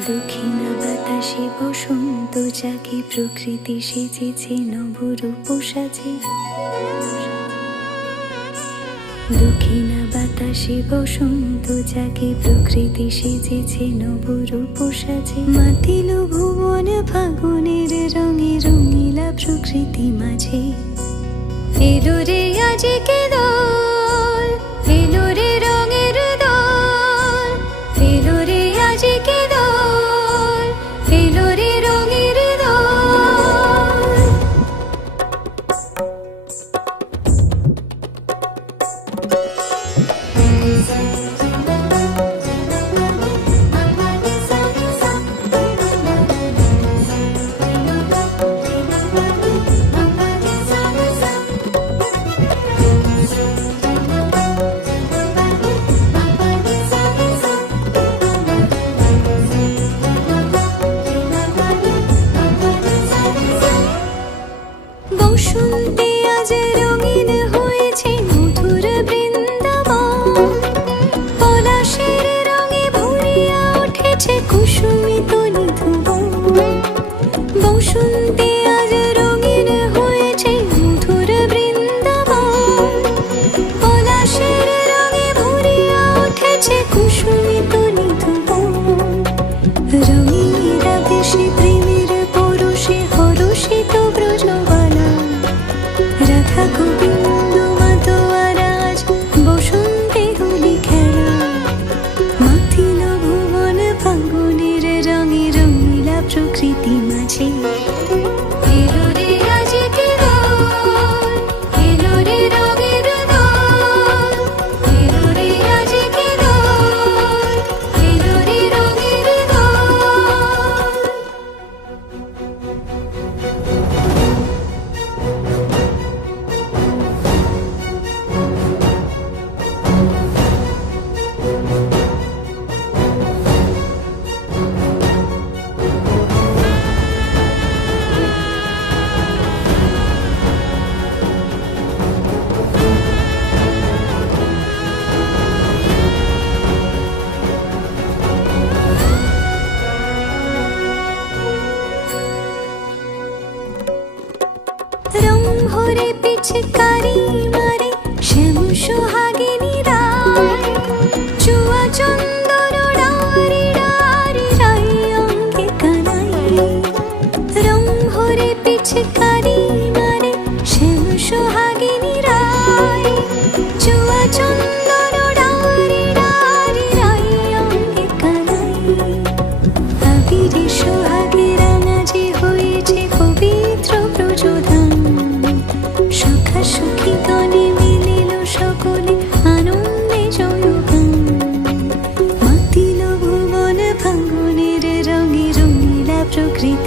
দক্ষিণা বাতাসে বসন্ত জাগে, প্রকৃতি সেজেছে নবরূপ সাজে। দক্ষিণা বাতাসে বসন্ত জাগে, প্রকৃতি সেজেছে নবরূপ সাজে। মাতিল ভুবন ফাগুনের রঙে, রঙিলা প্রকৃতি মাঝে। এলো রে আজকে দোল, এলো রে রঙের দোল, এলো রে আজকে দোল, এলো রে রঙের দোল। বসন্তে আজ রঙিন হয়েছে মধুর বৃন্দাবন, পলাশের রঙে ভরিয়া উঠেছে কুসুমিত নিধুবন। বসন্তে আজ রঙিন হয়েছে মধুর বৃন্দাবন, পলাশের রঙে ভরিয়া উঠেছে কুসুমিত নিধুবন। রঙিনীরা বেশি প্রেমের পরশে হরষিত ব্রজবালা, রাধা গোবিন্দ মাতোয়ার আজ বসন্তে হোলি খেলা। মাতিল ভুবন ফাগুনের রঙে, রঙিলা প্রকৃতি মাঝে। এলো রে আজকে দোল, এলো রে রঙের দোল, এলো রে আজকে দোল, এলো রে রঙের দোল। রং ভরে পিচকারি মারে শ্যাম সোহাগিনী রায়, চুয়া চন্দন ডারি ডারি রাই অঙ্গে কানাই। রং ভরে পিচকারি মারে শ্যাম সোহাগিনী রায়, চুয়া চন্দন ডারি ডারি রাই অঙ্গে কানাই। আবিরে সোহাগে রাঙা যে হয়েছে পবিত্র ব্রজধাম, সখা সখী গণে মিলিল সকলে আনন্দে জয়গান। মাতিল ভুবন ফাগুনের রঙে, রঙিলা প্রকৃতি